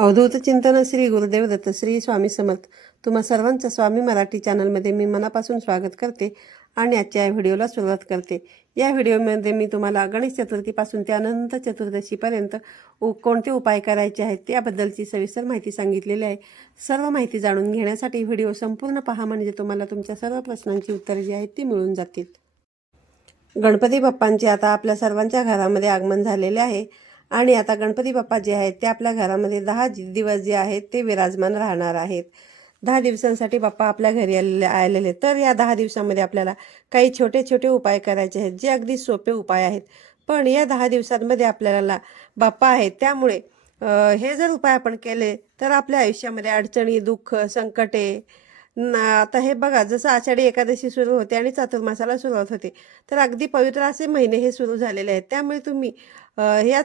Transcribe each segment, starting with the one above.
अवधूत चिंतन श्री गुरुदेव दत्त श्री स्वामी समर्थ. तुम्हा सर्वांचं स्वामी मराठी चॅनलमध्ये मी मनापासून स्वागत करते आणि आजच्या या व्हिडिओला सुरुवात करते. या व्हिडिओमध्ये मी तुम्हाला गणेश चतुर्थीपासून ते अनंत चतुर्दशीपर्यंत कोणते उपाय करायचे आहेत त्याबद्दलची सविस्तर माहिती सांगितलेली आहे. सर्व माहिती जाणून घेण्यासाठी व्हिडिओ संपूर्ण पहा, म्हणजे तुम्हाला तुमच्या सर्व प्रश्नांची उत्तरे जी आहेत ती मिळून जातील. गणपती बाप्पांचे आता आपल्या सर्वांच्या घरामध्ये आगमन झालेले आहे आणि आता गणपती बाप्पा जे आहेत ते आपल्या घरामध्ये 10 दिवस जे आहेत ते विराजमान राहणार आहेत. 10 दिवसांसाठी बाप्पा आपल्या घरी आलेले. तर या 10 दिवसांमध्ये आपल्याला काही छोटे छोटे उपाय करायचे आहेत, जे अगदी सोपे उपाय आहेत. पण या 10 दिवसांमध्ये आपल्याला बाप्पा आहेत, त्यामुळे हे जर उपाय आपण केले तर आपल्या आयुष्यामध्ये अडचणी, दुःख, संकटे आता हे बघा, जसं आषाढी एकादशी सुरू होते आणि चातुर्मासाला सुरुवात होते, तर अगदी पवित्र असे महिने हे सुरू झालेले आहेत. त्यामुळे तुम्ही या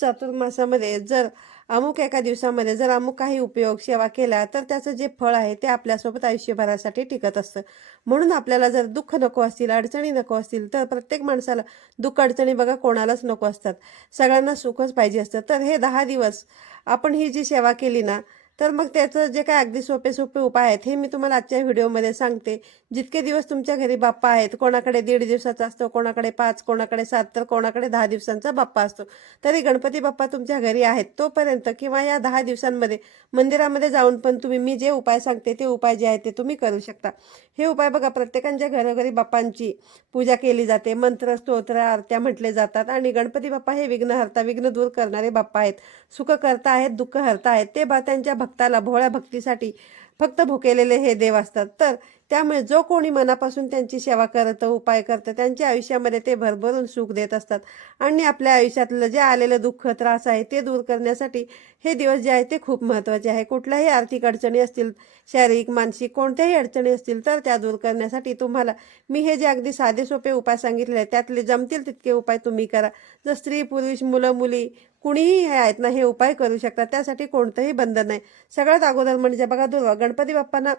चातुर्मासामध्ये जर अमुक एका दिवसामध्ये जर अमुक काही उपयोग सेवा केला तर त्याचं जे फळ आहे ते आपल्यासोबत आयुष्यभरासाठी टिकत असतं. म्हणून आपल्याला जर दुःख नको असतील, अडचणी नको असतील, तर प्रत्येक माणसाला दुःख अडचणी बघा कोणालाच नको असतात, सगळ्यांना सुखच पाहिजे असतं. तर हे 10 दिवस आपण ही जी सेवा केली ना, तर मग त्याचं जे काय अगदी सोपे सोपे उपाय आहेत हे मी तुम्हाला आजच्या व्हिडिओमध्ये सांगते. जितके दिवस तुमच्या घरी बाप्पा आहेत, कोणाकडे 1.5 दिवसाचा असतो, कोणाकडे 5, कोणाकडे 7, तर कोणाकडे 10 दिवसांचा बाप्पा असतो. तरी गणपती बाप्पा तुमच्या घरी आहेत तोपर्यंत किंवा या 10 दिवसांमध्ये मंदिरामध्ये जाऊन पण तुम्ही मी जे उपाय सांगते ते उपाय जे आहेत ते तुम्ही करू शकता. हे उपाय बघा, प्रत्येकांच्या घरोघरी बाप्पांची पूजा केली जाते, मंत्र, स्तोत्र, आरत्या म्हटले जातात आणि गणपती बाप्पा हे विघ्नहर्ता, विघ्न दूर करणारे बाप्पा आहेत. सुख करता आहेत, दुःख हरता आहेत. ते त्यांच्या भक्ताला भोळ्या भक्तीसाठी फक्त भुकेलेले हे देव असतात. तर त्यामुळे जो कोणी मनापासून त्यांची सेवा करतं, उपाय करतं, त्यांच्या आयुष्यामध्ये ते भरभरून सुख देत असतात आणि आपल्या आयुष्यातलं जे आलेलं दुःख, त्रास आहे ते दूर करण्यासाठी हे दिवस जे आहे ते खूप महत्त्वाचे आहे. कुठल्याही आर्थिक अडचणी असतील, शारीरिक, मानसिक कोणत्याही अडचणी असतील, तर त्या दूर करण्यासाठी तुम्हाला मी हे जे अगदी साधे सोपे उपाय सांगितले आहेत त्यातले जमतील तितके उपाय तुम्ही करा. जर स्त्री, पुरुष, मुलं, मुली कुणीही हे आहेत ना, हे उपाय करू शकतात. त्यासाठी कोणतंही बंधन नाही. सगळ्यात अगोदर म्हणजे बघा, दुर्वा. गणपती बाप्पांना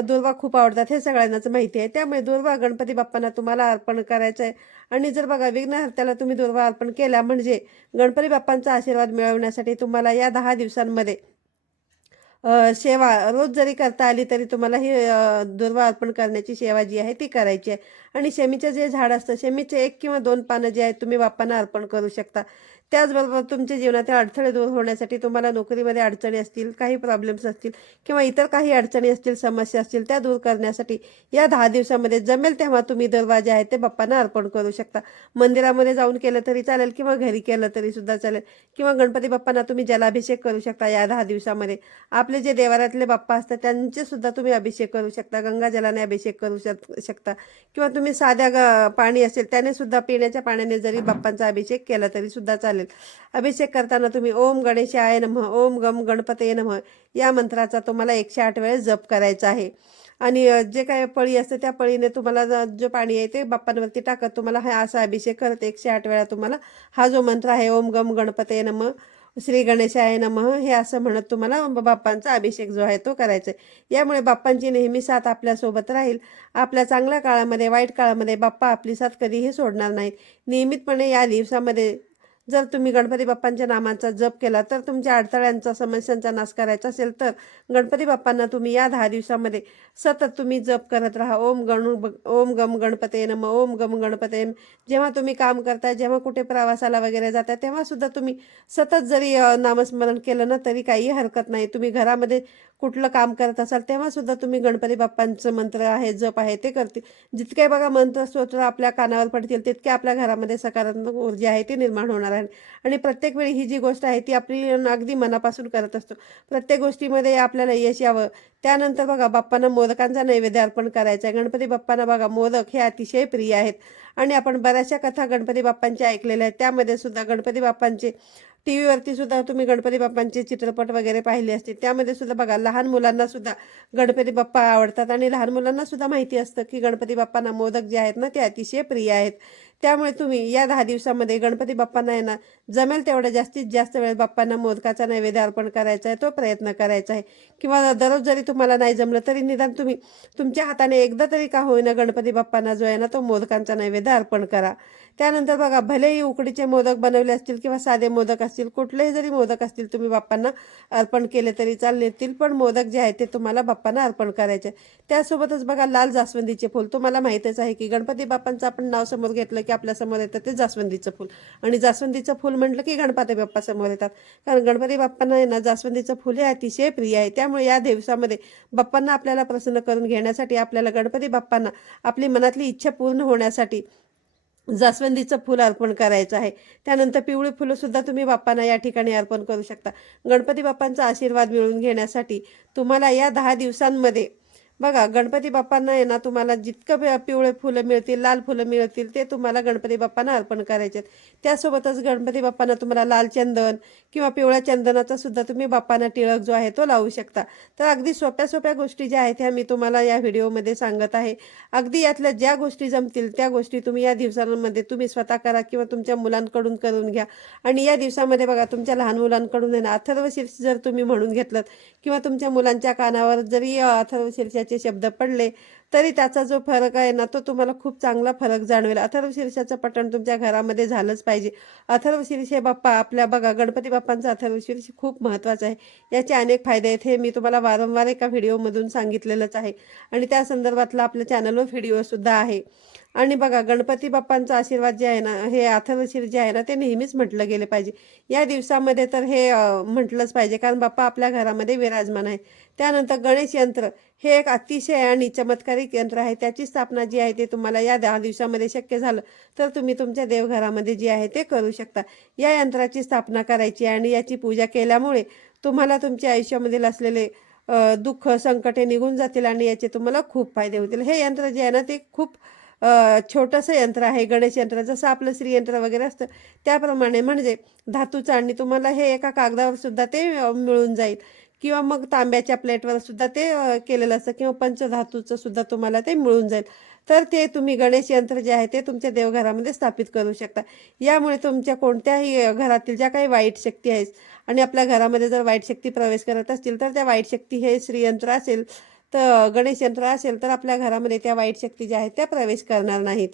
दुर्वा खूप आवडतात, हे सगळ्यांनाच माहिती आहे. त्यामुळे दुर्वा गणपती बाप्पांना तुम्हाला अर्पण करायचं आहे. आणि जर बघा, विघ्नहर्त्याला तुम्ही दुर्वा अर्पण केला म्हणजे गणपती बाप्पांचा आशीर्वाद मिळवण्यासाठी तुम्हाला या 10 दिवसांमध्ये सेवा रोज जरी करता आली तरी तुम्हाला ही दुर्वा अर्पण करण्याची सेवा जी आहे ती करायची आहे. आणि शमीचं जे झाड असतं, शमीचे 1 किंवा 2 पानं जे आहेत तुम्ही बाप्पांना अर्पण करू शकता. त्याचबरोबर तुमच्या जीवनातील अडथळे दूर होण्यासाठी तुम्हाला नोकरीमध्ये अडचणी असतील, काही प्रॉब्लेम्स असतील किंवा इतर काही अडचणी असतील, समस्या असतील, त्या दूर करण्यासाठी या 10 दिवसामध्ये जमेल तेव्हा तुम्ही दुर्वा जे आहे ते बाप्पांना अर्पण करू शकता. मंदिरामध्ये जाऊन केलं तरी चालेल किंवा घरी केलं तरी सुद्धा चालेल किंवा गणपती बाप्पांना तुम्ही जलाभिषेक करू शकता. या 10 दिवसामध्ये आपले जे देवारातले बाप्पा असतात त्यांचे सुद्धा तुम्ही अभिषेक करू शकता, गंगाजलाने अभिषेक करू शकता किंवा तुम्ही साध्या पाणी असेल त्याने सुद्धा, पिण्याच्या पाण्याने जरी बाप्पांचा अभिषेक केला तरी सुद्धा चालेल. अभिषेक करताना तुम्ही ओम गणेशाय नमः, ओम गम गणपतये नमः या मंत्राचा तुम्हाला 108 वेळेस जप करायचा आहे. आणि जे काय पळी असते त्या पळीने तुम्हाला जो पाणी आहे ते बाप्पांवरती टाकत तुम्हाला हा असा अभिषेक करत 108 वेळा तुम्हाला हा जो मंत्र आहे ओम गम गणपतये नमः, श्री गणेशाय नमः, हे असं म्हणत तुम्हाला बाप्पांचा अभिषेक जो आहे तो करायचा आहे. यामुळे बाप्पांची नेहमी साथ आपल्यासोबत राहील. आपल्या चांगल्या काळामध्ये, वाईट काळामध्ये बाप्पा आपली साथ कधीही सोडणार नाहीत. नियमितपणे या दिवसामध्ये जर तुम्ही गणपती बाप्पांच्या नामाचा जप केला तर तुमच्या अडथळ्यांचा, समस्यांचा नाश करायचा असेल तर गणपती बाप्पांना तुम्ही या 10 दिवसामध्ये सतत तुम्ही जप करत राहा. ओम गम गणपते नमः, ओम गम गणपते. जेव्हा तुम्ही काम करताय, जेव्हा कुठे प्रवासाला वगैरे जाताय, तेव्हा सुद्धा तुम्ही सतत जरी नामस्मरण केलं ना तरी काही हरकत नाही. तुम्ही घरामध्ये कुठलं काम करत असाल तेव्हा सुद्धा तुम्ही गणपती बाप्पांचं मंत्र आहे, जप आहे ते करतील. जितके बघा मंत्र, स्तोत्र आपल्या कानावर पडतील तितके आपल्या घरामध्ये सकारात्मक ऊर्जा आहे ती निर्माण होणार आहे. आणि प्रत्येक वेळी ही जी गोष्ट आहे ती आपली अगदी मनापासून करत असतो. प्रत्येक गोष्टीमध्ये आपल्याला यश यावं. त्यानंतर बघा, बाप्पांना मोदकांचा नैवेद्य अर्पण करायचा आहे. गणपती बाप्पांना बघा मोदक हे अतिशय प्रिय आहेत आणि आपण बऱ्याचशा कथा गणपती बाप्पांच्या ऐकलेल्या आहेत. त्यामध्ये सुद्धा गणपती बाप्पांचे टी व्हीवरती सुद्धा तुम्ही गणपती बाप्पांचे चित्रपट वगैरे पाहिले असतील. त्यामध्ये सुद्धा बघा, लहान मुलांना सुद्धा गणपती बाप्पा आवडतात आणि लहान मुलांना सुद्धा माहिती असतं की गणपती बाप्पांना मोदक जे आहेत ना ते अतिशय प्रिय आहेत. त्यामुळे तुम्ही या 10 दिवसामध्ये गणपती बाप्पांना आहे ना जमेल तेवढं जास्तीत जास्त वेळ बाप्पांना मोदकाचा नैवेद्य अर्पण करायचा आहे, तो प्रयत्न करायचा आहे. किंवा दररोज जरी तुम्हाला नाही जमलं तरी निदान तुम्ही तुमच्या हाताने एकदा तरी का होईना गणपती बाप्पांना जो आहे ना तो मोदकांचा नैवेद्य अर्पण करा. त्यानंतर बघा, भलेही उकडीचे मोदक बनवले असतील किंवा साधे मोदक असतील, कुठलेही जरी मोदक असतील तुम्ही बाप्पांना अर्पण केले तरी चालतील, पण मोदक जे आहे ते तुम्हाला बाप्पांना अर्पण करायचे. त्यासोबतच बघा, लाल जास्वंदीचे फूल. तुम्हाला माहीतच आहे की गणपती बाप्पांचं आपण नाव समोर घेतलं की आपल्या समोर येतं ते जास्वंदीचं फूल, आणि जास्वंदीचं फूल म्हटलं की गणपती बाप्पा समोर येतात. कारण गणपती बाप्पांना आहे ना जास्वंदीचं फूल हे अतिशय प्रिय आहे. त्यामुळे या दिवसामध्ये बाप्पांना आपल्याला प्रसन्न करून घेण्यासाठी, आपल्याला गणपती बाप्पांना आपली मनातली इच्छा पूर्ण होण्यासाठी जास्वंदीचं फूल अर्पण करायचं आहे. त्यानंतर पिवळी फुलंसुद्धा तुम्ही बाप्पांना या ठिकाणी अर्पण करू शकता. गणपती बाप्पांचा आशीर्वाद मिळवून घेण्यासाठी तुम्हाला या 10 दिवसांमध्ये बघा, गणपती बाप्पांना आहे ना तुम्हाला जितकं पिवळे फुलं मिळतील, लाल फुलं मिळतील, ते तुम्हाला गणपती बाप्पांना अर्पण करायचे आहेत. त्यासोबतच गणपती बाप्पांना तुम्हाला लाल चंदन किंवा पिवळ्या चंदनाचा सुद्धा तुम्ही बाप्पांना टिळक जो आहे तो लावू शकता. तर अगदी सोप्या सोप्या गोष्टी ज्या आहेत ह्या मी तुम्हाला या व्हिडिओमध्ये सांगत आहे. अगदी यातल्या ज्या गोष्टी जमतील त्या गोष्टी तुम्ही या दिवसांमध्ये तुम्ही स्वतः करा किंवा तुमच्या मुलांकडून करून घ्या. आणि या दिवसामध्ये बघा, तुमच्या लहान मुलांकडून आहे ना अथर्वशीर्ष जर तुम्ही म्हणून घेतलं किंवा तुमच्या मुलांच्या कानावर जरी अथर्वशीर्षाचे शब्द पडले तरी त्याचा जो फरक आहे ना तो तुम्हाला खूप चांगला फरक जाणवेल. अथर्वशीर्षाचं पठण तुमच्या घरामध्ये झालंच पाहिजे. अथर्वशीर्ष हे बाप्पा आपल्या बघा, गणपती बाप्पांचं अथर्वशीर्ष खूप महत्त्वाचं आहे. याचे अनेक फायदे आहेत, हे मी तुम्हाला वारंवार एका व्हिडिओमधून सांगितलेलंच आहे आणि त्या संदर्भातला आपल्या चॅनलवर व्हिडिओसुद्धा आहे. आणि बघा, गणपती बाप्पांचा आशीर्वाद जे आहे ना, हे अथर्वशीर्ष जे आहे ना ते नेहमीच म्हटलं गेले पाहिजे. या दिवसामध्ये तर हे म्हटलंच पाहिजे, कारण बाप्पा आपल्या घरामध्ये विराजमान आहे. त्यानंतर गणेश यंत्र हे एक अतिशय आणि चमत्कारिक यंत्र आहे. त्याची स्थापना जी आहे ते तुम्हाला या 10 दिवसामध्ये शक्य झालं तर तुम्ही तुमच्या देवघरामध्ये जे आहे ते करू शकता. या यंत्राची स्थापना करायची आणि याची पूजा केल्यामुळे तुम्हाला तुमच्या आयुष्यामधील असलेले दुःख संकटे निघून जातील आणि याचे तुम्हाला खूप फायदे होतील. हे यंत्र जे आहे ना ते खूप छोटंसं यंत्र आहे, गणेश यंत्र. जसं आपलं श्रीयंत्र वगैरे असतं त्याप्रमाणे, म्हणजे धातूचं, आणि तुम्हाला हे एका कागदावर सुद्धा ते मिळून जाईल किंवा मग तांब्याच्या प्लेटवर सुद्धा ते केलेलं असतं किंवा पंचधातूचं सुद्धा तुम्हाला ते मिळून जाईल. तर ते तुम्ही गणेश यंत्र जे आहे ते तुमच्या देवघरामध्ये स्थापित करू शकता. यामुळे तुमच्या कोणत्याही घरातील ज्या काही वाईट शक्ती आहेत, आणि आपल्या घरामध्ये जर वाईट शक्ती प्रवेश करत असतील तर त्या वाईट शक्ती हे श्रीयंत्र असेल तर गणेश यंत्र असेल तर आपल्या घरामध्ये त्या वाईट शक्ती ज्या आहेत त्या प्रवेश करणार नाहीत.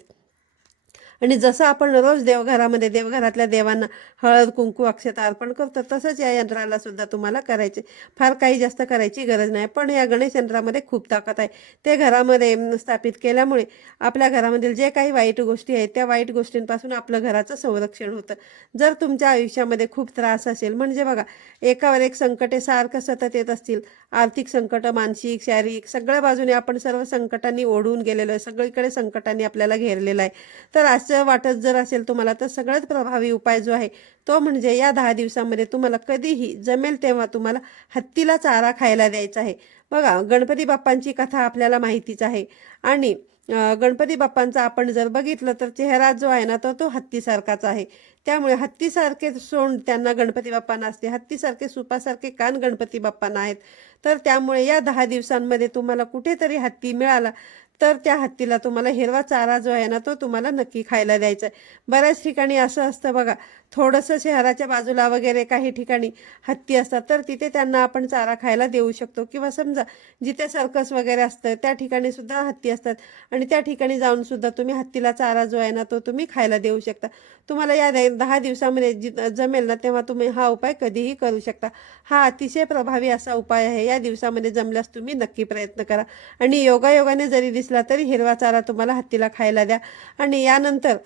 आणि जसं आपण रोज देवघरामध्ये देवघरातल्या देवांना हळद कुंकू अक्षता अर्पण करतो तसंच या यंत्राला सुद्धा तुम्हाला करायचे. फार काही जास्त करायची गरज नाही, पण या गणेश यंत्रामध्ये खूप ताकद आहे. ते घरामध्ये स्थापित केल्यामुळे आपल्या घरामधील जे काही वाईट गोष्टी आहेत त्या वाईट गोष्टींपासून आपलं घराचं संरक्षण होतं. जर तुमच्या आयुष्यामध्ये खूप त्रास असेल, म्हणजे बघा एकावर एक संकटे सारखं सतत येत असतील, आर्थिक संकट, मानसिक, शारीरिक, सगळ्या बाजूने आपण सर्व संकटांनी ओढून गेलेलो आहे, सगळीकडे संकटांनी आपल्याला घेरलेलं आहे. तर असं वाटत जर असेल तुम्हाला तर सगळ्यात प्रभावी उपाय जो आहे तो म्हणजे या 10 दिवसामध्ये तुम्हाला कधीही जमेल तेव्हा तुम्हाला हत्तीला चारा खायला द्यायचा आहे. बघा, गणपती बाप्पांची कथा आपल्याला माहितीच आहे आणि गणपती बाप्पांचा आपण जर बघितलं तर चेहरा जो आहे ना तो हत्तीसारखाच आहे. त्यामुळे हत्तीसारखे सोंड त्यांना गणपती बाप्पांना असते, हत्तीसारखे सुपासारखे कान गणपती बाप्पांना आहेत. तर त्यामुळे या 10 दिवसांमध्ये तुम्हाला कुठेतरी हत्ती मिळाला तर त्या हत्तीला तुम्हाला हिरवा चारा जो आहे ना तो तुम्हाला नक्की खायला द्यायचा आहे. बऱ्याच ठिकाणी असं असतं बघा, थोडंसं शहराच्या बाजूला वगैरे काही ठिकाणी हत्ती असतात तर तिथे त्यांना आपण चारा खायला देऊ शकतो. किंवा समजा जिथे सर्कस वगैरे असतं त्या ठिकाणी सुद्धा हत्ती असतात आणि त्या ठिकाणी जाऊन सुद्धा तुम्ही हत्तीला चारा जो आहे ना तो तुम्ही खायला देऊ शकता. तुम्हाला या 10 दिवसामध्ये जमेल ना तेव्हा तुम्ही हा उपाय कधीही करू शकता. हा अतिशय प्रभावी असा उपाय आहे. या दिवसामध्ये जमल्यास तुम्ही नक्की प्रयत्न करा आणि योगायोगाने जरी दिसला तरी हिरवा चारा तुम्हाला हत्तीला खायला द्या. आणि यानंतर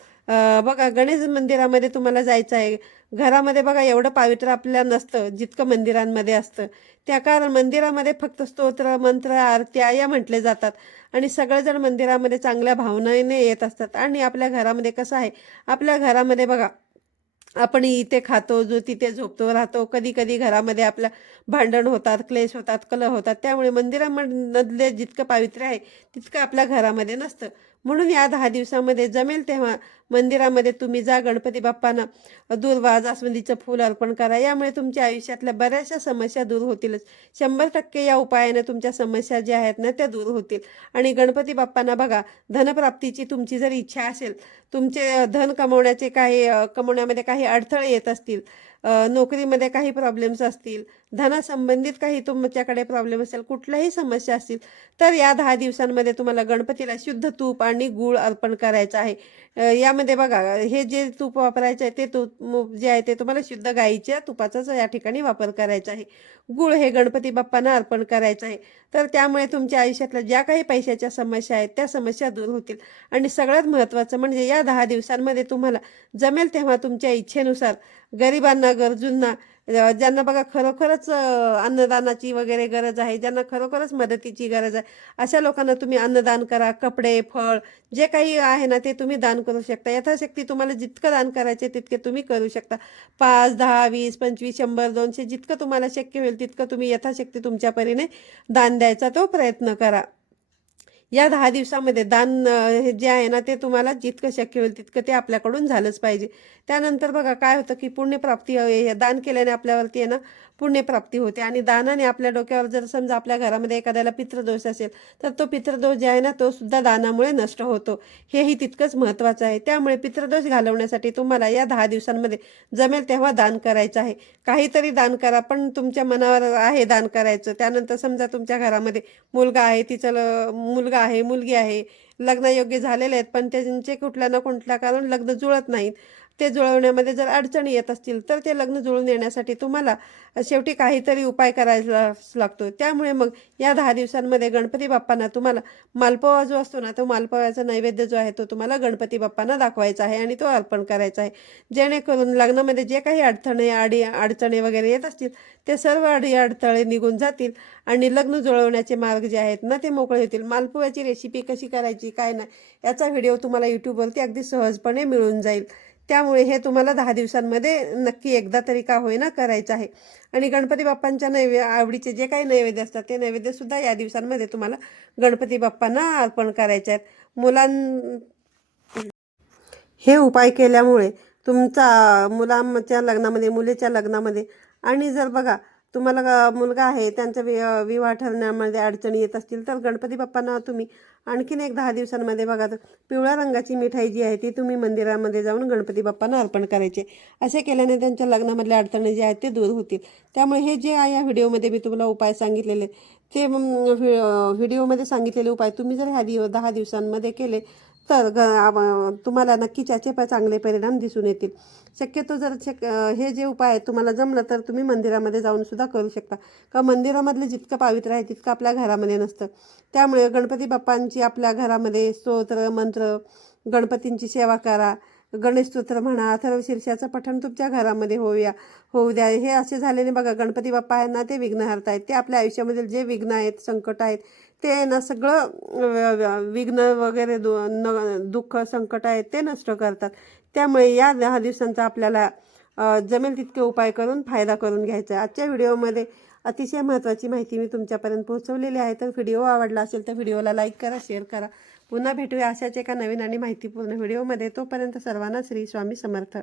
बघा, गणेश मंदिरामध्ये तुम्हाला जायचं आहे. घरामध्ये बघा एवढं पावित्र्य आपल्याला नसतं जितकं मंदिरांमध्ये असतं. त्या कारण मंदिरामध्ये फक्त स्तोत्र, मंत्र, आरत्या या म्हटले जातात आणि सगळेजण मंदिरामध्ये चांगल्या भावनेने येत असतात. आणि आपल्या घरामध्ये कसं आहे, आपल्या घरामध्ये बघा आपण इथे खातो जो तिथे झोपतो राहतो, कधी कधी घरामध्ये आपल्या भांडण होतात, क्लेश होतात, कलह होतात. त्यामुळे मंदिरामधले जितकं पावित्र्य आहे तितकं आपल्या घरामध्ये नसतं. म्हणून या 10 दिवसामध्ये जमेल तेव्हा मंदिरामध्ये तुम्ही जा, गणपती बाप्पांना दूर्वा, जास्वंदीचं फूल अर्पण करा. यामुळे तुमच्या आयुष्यातल्या बऱ्याचशा समस्या दूर होतीलच. 100% या उपायाने तुमच्या समस्या ज्या आहेत ना त्या दूर होतील. आणि गणपती बाप्पांना बघा, धनप्राप्तीची तुमची जर इच्छा असेल, तुमचे धन कमवण्याचे कमवण्यामध्ये काही अडथळे येत असतील, नोकरीमध्ये काही प्रॉब्लेम्स असतील, धनासंबंधित काही तुमच्याकडे प्रॉब्लेम असेल, कुठल्याही समस्या असतील, तर या 10 दिवसांमध्ये तुम्हाला गणपतीला शुद्ध तूप आणि गूळ अर्पण करायचं आहे. यामध्ये बघा, हे जे तूप वापरायचं आहे ते तूप जे आहे ते तुम्हाला शुद्ध गाईच्या तुपाचाच या ठिकाणी वापर करायचा आहे. गूळ हे गणपती बाप्पांना अर्पण करायचं आहे. तर त्यामुळे तुमच्या आयुष्यातल्या ज्या काही पैशाच्या समस्या आहेत त्या समस्या दूर होतील. आणि सगळ्यात महत्त्वाचं म्हणजे या 10 दिवसांमध्ये तुम्हाला जमेल तेव्हा तुमच्या इच्छेनुसार गरिबांना, गरजूंना, ज्यांना बघा खरोखरच अन्नदानाची वगैरे गरज आहे, ज्यांना खरोखरच मदतीची गरज आहे, अशा लोकांना तुम्ही अन्नदान करा. कपडे, फळ जे काही आहे ना ते तुम्ही दान करू शकता. यथाशक्ती तुम्हाला जितकं दान करायचे तितके तुम्ही करू शकता. 5, 10, 20, 25, 100, 200 जितकं तुम्हाला शक्य होईल तितकं तुम्ही यथाशक्ती तुमच्या परीने दान द्यायचा तो प्रयत्न करा. या 10 दिवसामध्ये दान हे जे आहे ना ते तुम्हाला जितकं शक्य होईल तितकं ते आपल्याकडून झालंच पाहिजे. त्यानंतर बघा काय होतं की पुण्यप्राप्ती, दान केल्याने आपल्यावरती आहे ना पुण्यप्राप्ती होते. आणि दानाने आपल्या डोक्यावर जर समजा आपल्या घरामध्ये एखाद्याला पितृदोष असेल तर तो पितृदोष जे आहे ना तो सुद्धा दानामुळे नष्ट होतो. हेही तितकंच महत्त्वाचं आहे. त्यामुळे पितृदोष घालवण्यासाठी तुम्हाला या 10 दिवसांमध्ये जमेल तेव्हा दान करायचं आहे. काहीतरी दान करा, पण तुमच्या मनावर आहे दान करायचं. त्यानंतर समजा तुमच्या घरामध्ये मुलगा आहे, मुलगा आहे, मुलगी आहे, लग्नयोग्य झालेले आहेत, पण त्यांचे कुठल्या ना कुठल्या कारण लग्न जुळत नाहीत. ते जुळवण्यामध्ये जर अडचणी येत असतील तर ते लग्न जुळून येण्यासाठी तुम्हाला शेवटी काहीतरी उपाय करायलाच लागतो. त्यामुळे मग या 10 दिवसांमध्ये गणपती बाप्पांना तुम्हाला मालपोवा जो असतो ना तो मालपोव्याचा नैवेद्य जो आहे तो तुम्हाला गणपती बाप्पांना दाखवायचा आहे आणि तो अर्पण करायचा आहे. जेणेकरून लग्नामध्ये जे काही अडचणी वगैरे येत असतील ते सर्व अडथळे निघून जातील आणि लग्न जुळवण्याचे मार्ग जे आहेत ना ते मोकळे होतील. मालपोव्याची रेसिपी कशी करायची काय नाही याचा व्हिडिओ तुम्हाला यूट्यूबवरती अगदी सहजपणे मिळून जाईल. त्यामुळे हे तुम्हाला 10 दिवसांमध्ये नक्की एकदा तरी का होईना करायचं आहे. आणि गणपती बाप्पांच्या आवडीचे जे काही नैवेद्य असतात ते नैवेद्यसुद्धा या दिवसांमध्ये तुम्हाला गणपती बाप्पांना अर्पण करायचे आहेत. हे उपाय केल्यामुळे तुमचा मुलाच्या लग्नामध्ये, मुलीच्या लग्नामध्ये, आणि जर बघा तुम्हाला मुलगा आहे त्यांचा विवाह ठरण्यामध्ये अडचणी येत असतील तर गणपती बाप्पांना तुम्ही आणखीन एक 10 दिवसांमध्ये बघा तर पिवळ्या रंगाची मिठाई जी आहे ती तुम्ही मंदिरामध्ये जाऊन गणपती बाप्पांना अर्पण करायचे. असे केल्याने त्यांच्या लग्नामधल्या अडचणी जे आहेत ते दूर होतील. त्यामुळे हे जे आहे या व्हिडिओमध्ये मी तुम्हाला उपाय सांगितलेले ते व्हिडिओमध्ये सांगितलेले उपाय तुम्ही जर ह्या 10 दिवसांमध्ये केले तर तुम्हाला नक्कीच याचे चांगले परिणाम दिसून येतील. शक्यतो जर हे जे उपाय आहेत तुम्हाला जमलं तर तुम्ही मंदिरामध्ये जाऊन सुद्धा करू शकता. का मंदिरामधले जितकं पावित्र आहे तितकं आपल्या घरामध्ये नसतं. त्यामुळे गणपती बाप्पांची आपल्या घरामध्ये स्तोत्र, मंत्र, गणपतींची सेवा करा, गणेश स्तोत्र म्हणा, अथर्वशीर्षाचं पठण तुमच्या घरामध्ये होऊ द्या. हे असे झालेले बघा गणपती बाप्पा आहेत ना ते विघ्नहर्ता आहेत. ते आपल्या आयुष्यामधील जे विघ्न आहेत, संकट आहेत ते ना सगळं विघ्न वगैरे दुःख संकट आहेत ते नष्ट करतात. त्यामुळे या 10 दिवसांचा आपल्याला जमेल तितके उपाय करून फायदा करून घ्यायचा. आजच्या व्हिडिओमध्ये अतिशय महत्त्वाची माहिती मी तुमच्यापर्यंत पोहोचवलेली आहे. तर व्हिडिओ आवडला असेल तर व्हिडिओला लाईक करा, शेअर करा. पुन्हा भेटूया अशाच एका नवीन आणि माहितीपूर्ण व्हिडिओमध्ये. तोपर्यंत सर्वांना श्री स्वामी समर्थ.